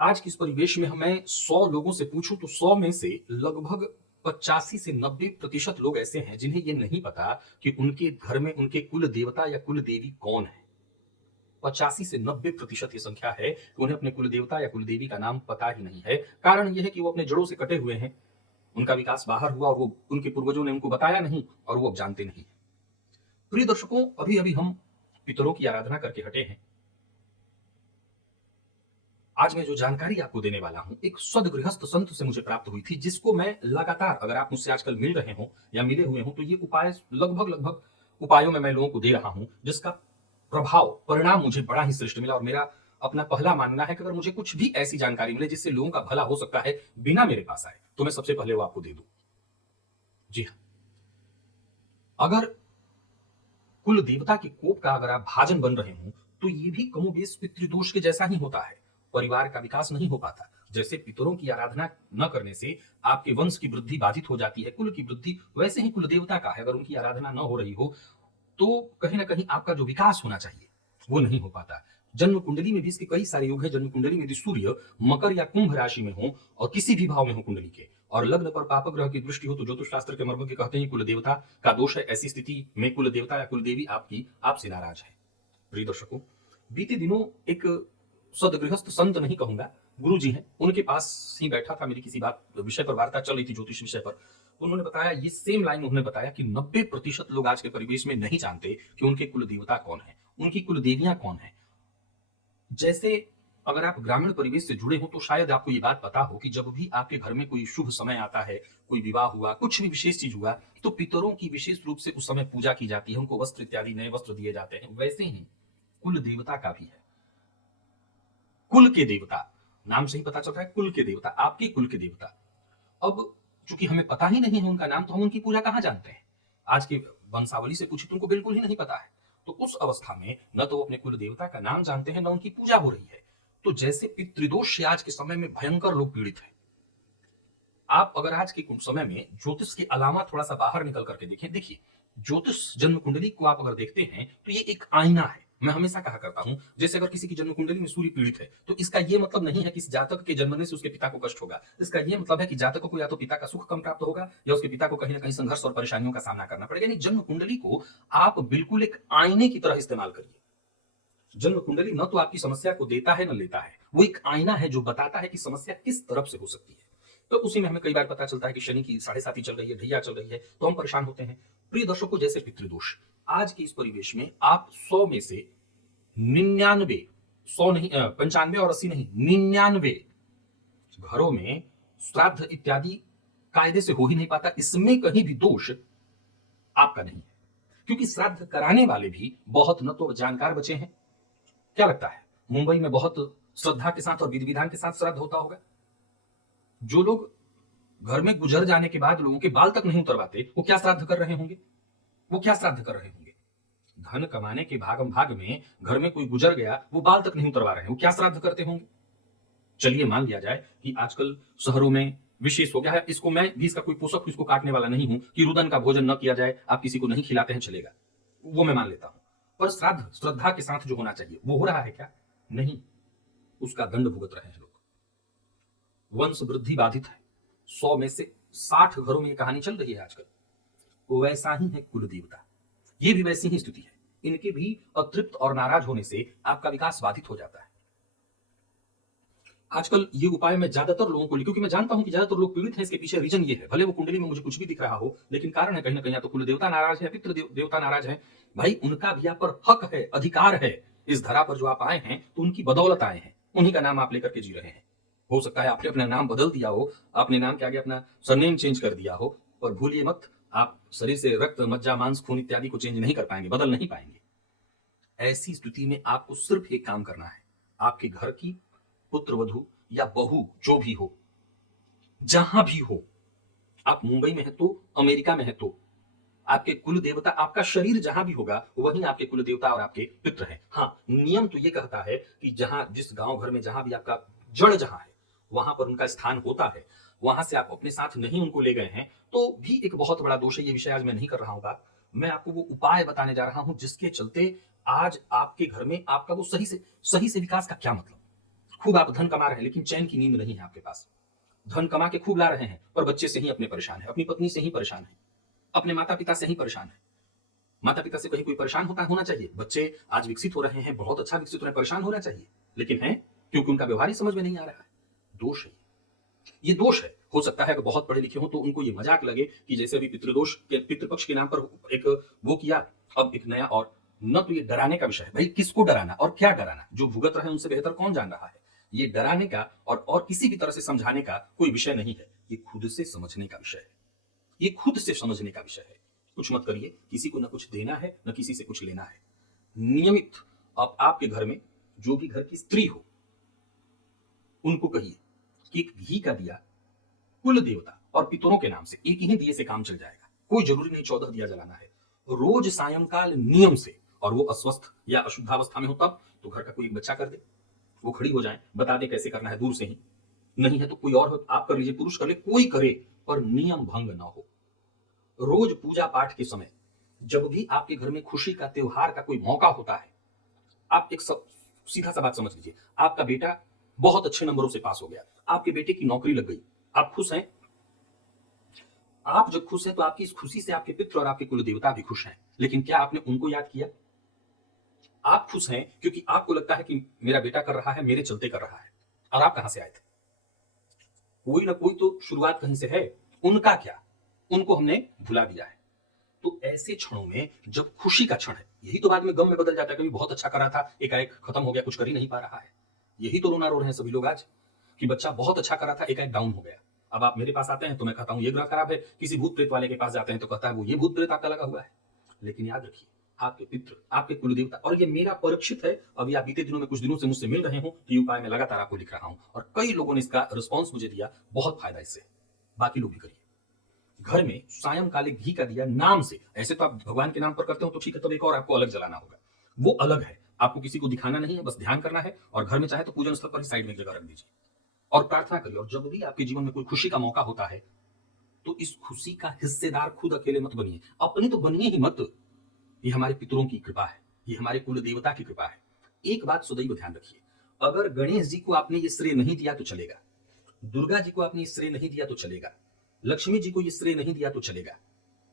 आज के इस परिवेश में मैं 100 लोगों से पूछूं तो 100 में से लगभग 85 से 90% लोग ऐसे हैं जिन्हें ये नहीं पता कि उनके घर में उनके कुल देवता या कुल देवी कौन है। 85 से 90% ये संख्या है कि उन्हें अपने कुल देवता या कुल देवी का नाम पता ही नहीं है। कारण यह है कि वो अपने जड़ों से कटे हुए हैं। उनका विकास बाहर हुआ और वो उनके पूर्वजों ने उनको बताया नहीं और वो अब जानते नहीं। प्रिय दर्शकों, अभी अभी हम पितरों की आराधना करके हटे हैं। आज मैं जो जानकारी आपको देने वाला हूं एक सदगृहस्थ संत से मुझे प्राप्त हुई थी, जिसको मैं लगातार, अगर आप मुझसे आजकल मिल रहे हो या मिले हुए हो, तो ये उपाय लगभग लगभग उपायों में मैं लोगों को दे रहा हूं, जिसका प्रभाव परिणाम मुझे बड़ा ही श्रेष्ठ मिला। और मेरा अपना पहला मानना है कि अगर मुझे कुछ भी ऐसी जानकारी मिले जिससे लोगों का भला हो सकता है बिना मेरे पास आए, तो मैं सबसे पहले वो आपको दे दूं। जी हाँ, अगर कुल देवता के कोप का अगर आप भाजन बन रहे हो तो ये भी कमोबेश पितृदोष के जैसा ही होता है। परिवार का विकास नहीं हो पाता। जैसे पितरों की आराधना न करने से आपके वंश की वृद्धि बाधित हो जाती है, कुल की वृद्धि, वैसे ही कुल देवता का है, अगर उनकी आराधना न हो रही हो तो कहीं ना कहीं आपका जो विकास होना चाहिए वो नहीं हो पाता। जन्म कुंडली में भी इसके कई सारे योग है। जन्म कुंडली में यदि सूर्य मकर या कुंभ राशि में हो और किसी भी भाव में हो कुंडली के, और लग्न पर पाप ग्रह की दृष्टि हो, तो ज्योतिष शास्त्र के मर्म के कहते हैं कुल देवता का दोष है। ऐसी स्थिति में कुल देवता या कुल देवी आपकी आपसे नाराज है। प्रिय दर्शकों, बीते दिनों एक सदगृहस्थ संत नहीं कहूंगा, गुरु जी हैं, उनके पास ही बैठा था। मेरी किसी बात विषय पर वार्ता चल रही थी, ज्योतिष विषय पर। उन्होंने बताया, ये सेम लाइन उन्होंने बताया कि 90% लोग आज के परिवेश में नहीं जानते कि उनके कुल देवता कौन है, उनकी कुल देवियां कौन है। जैसे अगर आप ग्रामीण परिवेश से जुड़े हो तो शायद आपको ये बात पता हो कि जब भी आपके घर में कोई शुभ समय आता है, कोई विवाह हुआ, कुछ भी विशेष चीज हुआ, तो पितरों की विशेष रूप से उस समय पूजा की जाती है, उनको वस्त्र इत्यादि नए वस्त्र दिए जाते हैं। वैसे ही कुल देवता का भी है। कुल के देवता, नाम से ही पता चल रहा है, कुल के देवता, आपके कुल के देवता। अब चूंकि हमें पता ही नहीं है उनका नाम, तो हम उनकी पूजा कहां जानते हैं। आज के वंशावली से पूछे तो उनको बिल्कुल ही नहीं पता है। तो उस अवस्था में न तो वो अपने कुल देवता का नाम जानते हैं, न उनकी पूजा हो रही है। तो जैसे पितृदोष से आज के समय में भयंकर लोग पीड़ित हैं। आप अगर आज के समय में ज्योतिष के अलावा थोड़ा सा बाहर निकल करके देखें, देखिए, ज्योतिष जन्म कुंडली को आप अगर देखते हैं तो ये एक आईना है। मैं हमेशा कहा करता हूं, जैसे अगर किसी की जन्म कुंडली में सूर्य पीड़ित है तो इसका ये मतलब नहीं है कि इस जातक के जन्मने से उसके पिता को कष्ट होगा। इसका ये मतलब है कि जातक को या तो पिता का सुख कम प्राप्त होगा या उसके पिता को कहीं ना कहीं संघर्ष और परेशानियों का सामना करना पड़ेगा। यानी जन्म कुंडली को आप बिल्कुल एक आईने की तरह इस्तेमाल करिए। जन्म कुंडली न तो आपकी समस्या को देता है न लेता है, वो एक आईना है जो बताता है कि समस्या किस तरफ से हो सकती है। तो उसी में हमें कई बार पता चलता है कि शनि की 7.5 चल रही है, ढैया चल रही है, तो हम परेशान होते हैं। प्रिय दर्शकों, जैसे पितृदोष, आज के इस परिवेश में आप 100 में से 99, 100 नहीं, 95 और 80 नहीं, 99 घरों में श्राद्ध इत्यादि कायदे से हो ही नहीं पाता। इसमें कहीं भी दोष आपका नहीं है, क्योंकि श्राद्ध कराने वाले भी बहुत न तो जानकार बचे हैं। क्या लगता है, मुंबई में बहुत श्रद्धा के साथ और विधि विधान के साथ श्राद्ध होता होगा। जो लोग घर में गुजर जाने के बाद लोगों के बाल तक नहीं उतरवाते, वो क्या श्राद्ध कर रहे होंगे, वो क्या श्राद्ध कर रहे होंगे। धन कमाने के भागम भाग में घर में कोई गुजर गया, वो बाल तक नहीं उतरवा रहे हैं, वो क्या श्राद्ध करते होंगे। चलिए मान लिया जाए कि आजकल शहरों में विशेष हो गया है, इसको मैं भी इसका कोई पोषक इसको काटने वाला नहीं हूं कि रुदन का भोजन न किया जाए, आप किसी को नहीं खिलाते हैं, चलेगा, वो मैं मान लेता हूं। पर श्राद्ध श्रद्धा के साथ जो होना चाहिए वो हो रहा है क्या? नहीं, उसका दंड भुगत रहे हैं लोग। वंश वृद्धि बाधित है। 100 में से 60 घरों में ये कहानी चल रही है आजकल। वो वैसा ही है कुल देवता, ये भी वैसी ही स्थिति है। इनके भी अतृप्त और नाराज होने से आपका विकास बाधित हो जाता है। आजकल ये उपाय मैं ज्यादातर लोगों को, क्योंकि मैं जानता हूं कि ज्यादातर लोग पीड़ित हैं, इसके पीछे रीजन ये है। भले वो कुंडली में मुझे कुछ भी दिख रहा हो, लेकिन कारण है कहीं ना कहीं या तो कुल देवता नाराज है, पितृ देवता नाराज है। भाई, उनका भी आप पर हक है, अधिकार है। इस धरा पर जो आप आए हैं तो उनकी बदौलत आए हैं, उन्हीं का नाम आप लेकर के जी रहे हैं। हो सकता है आपने अपना नाम बदल दिया हो, अपने नाम के आगे अपना सरनेम चेंज कर दिया हो, पर भूलिए मत, आप शरीर से रक्त, मज्जा, मांस, खून इत्यादि को चेंज नहीं कर पाएंगे, बदल नहीं पाएंगे। ऐसी स्थिति में आपको सिर्फ एक काम करना है। आपके घर की पुत्र वधू या बहू जो भी हो, जहां भी हो, आप मुंबई में है तो, अमेरिका में है तो, आपके कुल देवता, आपका शरीर जहां भी होगा वहीं आपके कुल देवता और आपके पितृ हैं। हाँ, नियम तो ये कहता है कि जहां, जिस गांव घर में जहां भी आपका जड़ जहां है वहां पर उनका स्थान होता है, वहां से आप अपने साथ नहीं उनको ले गए हैं तो भी एक बहुत बड़ा दोष है। ये विषय आज मैं नहीं कर रहा हूं बात, मैं आपको वो उपाय बताने जा रहा हूं जिसके चलते आज आपके घर में आपका वो सही से विकास का क्या मतलब, खूब आप धन कमा रहे हैं लेकिन चैन की नींद नहीं है आपके पास। धन कमा के खूब ला रहे हैं पर बच्चे से ही अपने परेशान है, अपनी पत्नी से ही परेशान है, अपने माता पिता से ही परेशान है। माता पिता से कहीं कोई परेशान होना चाहिए। बच्चे आज विकसित हो रहे हैं, बहुत अच्छा विकसित हो रहे हैं, परेशान होना चाहिए, लेकिन है क्योंकि उनका व्यवहार ही समझ में नहीं आ रहा है। दोष है, ये दोष है। हो सकता है अगर बहुत पढ़े लिखे हो तो उनको ये मजाक लगे कि जैसे अभी पितृदोष के पितृपक्ष के नाम पर एक वो किया, अब एक नया। और न तो ये डराने का विषय है, भाई किसको डराना और क्या डराना, जो भुगत रहे हैं उनसे बेहतर कौन जान रहा है। ये डराने का और किसी भी तरह से समझाने का कोई विषय नहीं है, ये खुद से समझने का विषय है, ये खुद से समझने का विषय है। कुछ मत करिए, किसी को न कुछ देना है न किसी से कुछ लेना है। नियमित अब आपके घर में जो भी घर की स्त्री हो उनको कहिए कि एक घी का दिया कुल देवता और पितरों के नाम से, एक ही दिए से काम चल जाएगा। कोई जरूरी नहीं 14 दिया जलाना है, रोज सायंकाल नियम से। और वो अस्वस्थ या अशुद्धावस्था में हो तब तो घर का कोई एक बच्चा कर दे, वो खड़ी हो जाए, बता दे कैसे करना है दूर से ही। नहीं है तो कोई और हो, आप कर लीजिए, पुरुष कर ले, कोई करे, पर नियम भंग ना हो। रोज पूजा पाठ के समय जब भी आपके घर में खुशी का त्योहार का कोई मौका होता है, आप एक सीधा सा बात समझ लीजिए, आपका बेटा बहुत अच्छे नंबरों से पास हो गया, आपके बेटे की नौकरी लग गई, आप खुश हैं। आप जब खुश हैं तो आपकी इस खुशी से आपके पितृ और आपके कुल देवता भी खुश हैं, लेकिन क्या आपने उनको याद किया? आप खुश हैं क्योंकि आपको लगता है कि मेरा बेटा कर रहा है, मेरे चलते कर रहा है। और आप कहां से आए थे? कोई ना कोई तो शुरुआत कहीं से है। उनका क्या, उनको हमने भुला दिया है। तो ऐसे क्षणों में जब खुशी का क्षण है, यही तो बाद में गम में बदल जाता है। कभी बहुत अच्छा करा था, एकाएक खत्म हो गया, कुछ कर ही नहीं पा रहा है। यही तो रोना रो रहे हैं सभी लोग आज कि बच्चा बहुत अच्छा करा था, एकाएक डाउन हो गया। अब आप मेरे पास आते हैं तो मैं कहता हूं ये ग्रह खराब है, किसी भूत प्रेत वाले के पास जाते हैं तो कहता है वो ये भूत प्रेत आपका लगा हुआ है। लेकिन याद रखिए, आपके पितृ, आपके कुल देवता, और ये मेरा परीक्षित है। अभी आप बीते दिनों में कुछ दिनों से मुझसे मिल रहे हो तो ये उपाय मैं लगातार आपको लिख रहा हूं और कई लोगों ने इसका रिस्पॉन्स मुझे दिया, बहुत फायदा इससे। बाकी लोग भी करिए। घर में सायंकालिक घी का दिया नाम से, ऐसे तो आप भगवान के नाम पर करते हो तो ठीक है, तब एक और आपको अलग जलाना होगा, वो अलग है। आपको किसी को दिखाना नहीं है, बस ध्यान करना है। और घर में चाहे तो पूजन स्थल पर ही साइड में एक जगह रख दीजिए और प्रार्थना करिए। और जब भी आपके जीवन में कोई खुशी का मौका होता है तो इस खुशी का हिस्सेदार खुद अकेले मत बनिए, अपने तो बनिए ही मत। ये हमारे पितरों की कृपा है, ये हमारे कुल देवता की कृपा है। एक बात सदैव ध्यान रखिए, अगर गणेश जी को आपने ये श्रेय नहीं दिया तो चलेगा, दुर्गा जी को आपने ये श्रेय नहीं दिया तो चलेगा, लक्ष्मी जी को ये श्रेय नहीं दिया तो चलेगा,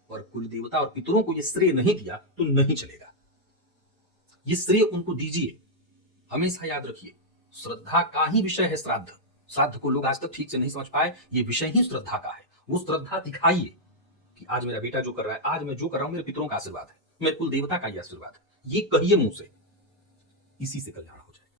और कुल देवता और पितरों को ये श्रेय नहीं दिया तो नहीं चलेगा। ये श्रेय उनको दीजिए। हमेशा याद रखिए, श्रद्धा का ही विषय है श्राद्ध। श्राद्ध को लोग आज तक ठीक से नहीं समझ पाए, ये विषय ही श्रद्धा का है। वो श्रद्धा दिखाइए कि आज मेरा बेटा जो कर रहा है, आज मैं जो कर रहा हूं, मेरे पितरों का आशीर्वाद है, मेरे कुल देवता का ही आशीर्वाद है, ये कहिए मुंह से। इसी से कल्याण